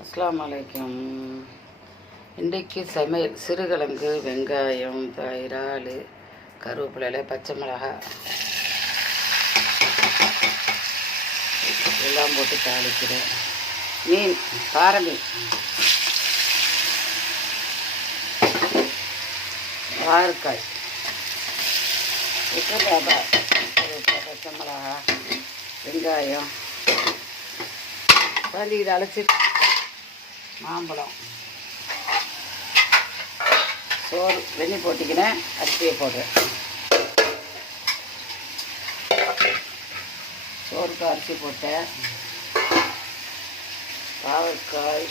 அஸ்ஸலாமு அலைக்கும். இன்றைக்கு சமையல் சிறுகிழங்கு, வெங்காயம், இறால், கருவேப்பிலை, பச்சை மிளகாய் எல்லாம் போட்டு தாளிக்கிறேன். மீன், பாறை மீன், வாழைக்காய், கருவேப்பிலை, பச்சை மிளகாய், வெங்காயம் இதை அழைச்சி, மாம்பழம், சோறு வெண்ணி போட்டிக்கினேன். அரிசியை போடுறேன். சோறுக்கு அரிசி போட்டேன். பாவக்காய்,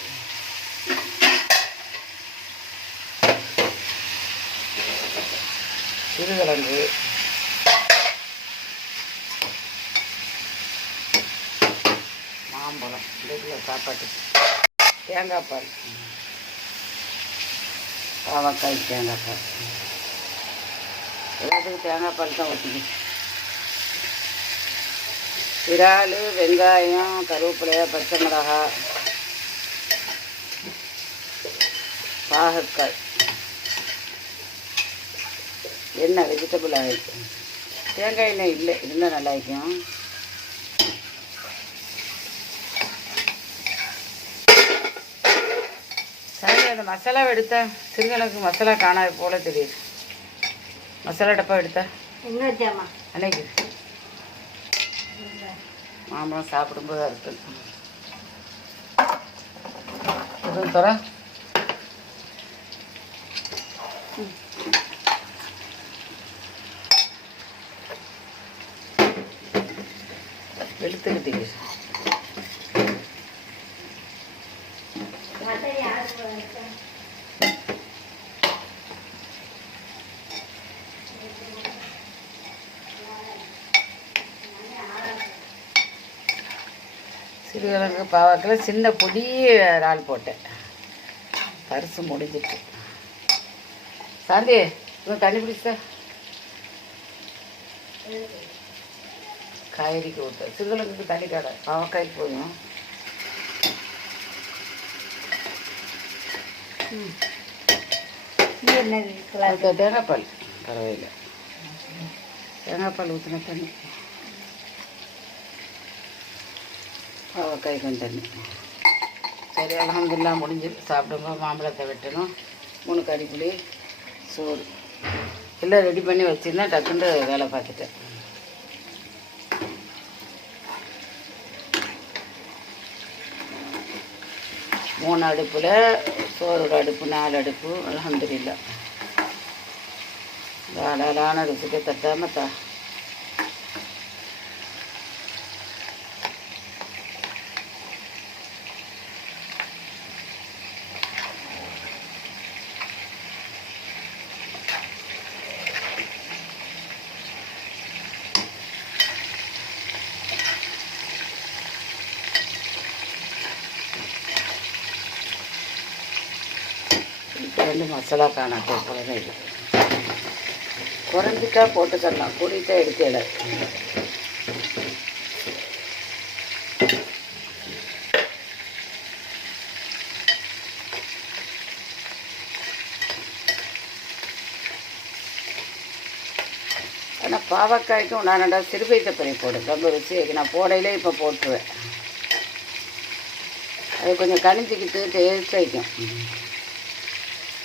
சிறுகிழங்கு, மாம்பழம், வீட்டில் சாப்பாட்டுக்கு, தேங்காய் பால், பாவக்காய், தேங்காய் பால், எல்லாத்துக்கும் தேங்காய் பால் தான் ஊற்றிக்கணும். இறால், வெங்காயம், கருவேப்பிலை, பச்சை மிளகாய், பாகக்காய், எண்ணெய், வெஜிடபிள் ஆயில், தேங்காய் எண்ணெய் இல்லை, இருந்தால் நல்லா இருக்கும். சரி, அந்த மசாலாவை எடுத்தேன். சிறுகிழங்கு மசாலா காணாது போல தெரியுது. மசாலா டப்பா எடுத்தேன். அன்னைக்கு மாம்பழம் சாப்பிடும்போது இருக்கு. எதுவும் தர எடுத்துக்கிட்டீங்க. சிறுகிழங்கு, பாவக்காய், சின்ன பொடி இறால் போட்டேன். பரிசு முடிஞ்சிட்டு. சாந்தி, இவன் தண்ணி பிடிச்ச காய்கறிக்கு ஊற்ற. சிறுகிழங்குக்கு தண்ணி கடை, பாவக்காய்க்கு போதும். தேங்காய் பால் பரவாயில்லை. தேங்காய் பால் ஊற்றின தண்ணி, பாவக்காய் கொஞ்சம் தண்ணி. சரி, அல்ஹம்துலில்லாஹ் முடிஞ்சு சாப்பிடும்போது மாம்பழத்தை வெட்டணும். 3 கறிப்புளி, சோறு எல்லாம் ரெடி பண்ணி வச்சுருந்தேன். டக்குன்னு வேலை பார்த்துட்டேன். மூணு அடுப்பில் சோறோட அடுப்பு, 4 அடுப்பு. அல்ஹம்துலில்லாஹ் அழகான ருசிக்கு தட்டாமல் மசாலா காணாத்த போலவே இல்லை. குறைஞ்சிட்டா போட்டுக்கலாம், கூடிட்டா எடுக்கல. ஆனால் பாவக்காய்க்கும் நான் 2 சிறுபைத்த பறி போடு, ரொம்ப ருசி. நான் போடையிலே இப்போ போட்டுருவேன். அது கொஞ்சம் கணிஞ்சிக்கிட்டு டேஸ்ட் வைக்கும்.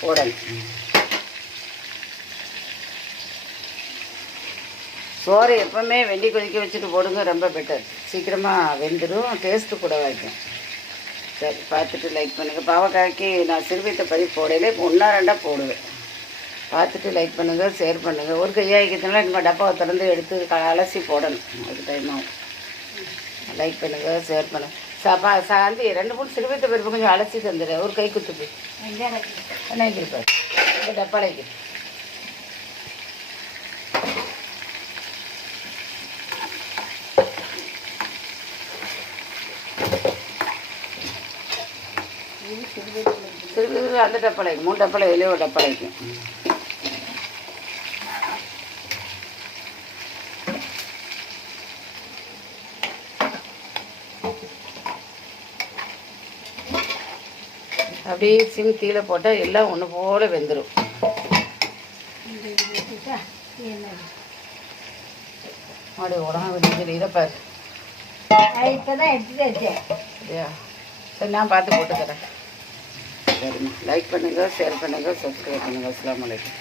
போடணும். சோறு எப்போவுமே வெள்ளி கொதிக்க வச்சுட்டு போடுங்க, ரொம்ப பெட்டர். சீக்கிரமாக வெந்துடும், டேஸ்ட்டு கூட வைக்கும். சரி, பார்த்துட்டு லைக் பண்ணுங்கள். பாவக்காய்க்கு நான் சிறுபீத்தை பறி போடையிலே 1 2 போடுவேன். பார்த்துட்டு லைக் பண்ணுங்கள், ஷேர் பண்ணுங்கள். ஒரு கையாய்க்கிறதுனால நம்ம டப்பாவை திறந்து எடுத்து அலசி போடணும். அதுக்கு டைம் ஆகும். லைக் பண்ணுங்கள், ஷேர் பண்ணுங்கள். சாந்தி 2 3 சிறுபீத்தை பருப்பு கொஞ்சம் அலசி தந்துடு. ஒரு கை குத்து போய் என்ன வைக்கிறப்பார் இந்த டப்பாவில் வைக்க. சிறுபீத்து அந்த டப்பாவில் வைக்கும். 3 டப்பாவில் வெளியே ஒரு டப்பாவில் வைக்கும். அப்படியே சிம் தீயில போட்டால் எல்லாம் ஒன்று போல் வெந்துடும். அப்படியே உடம்பு வெந்துடும். இதை பாரு, இப்போ தான் எடுத்துட்டு வச்சேன். அப்படியா? சரி, நான் பார்த்து போட்டுக்கிறேன். சரிம்மா, லைக் பண்ணுங்கள், ஷேர் பண்ணுங்கள், சப்ஸ்கிரைப் பண்ணுங்கள். அஸ்ஸலாமு அலைக்கும்.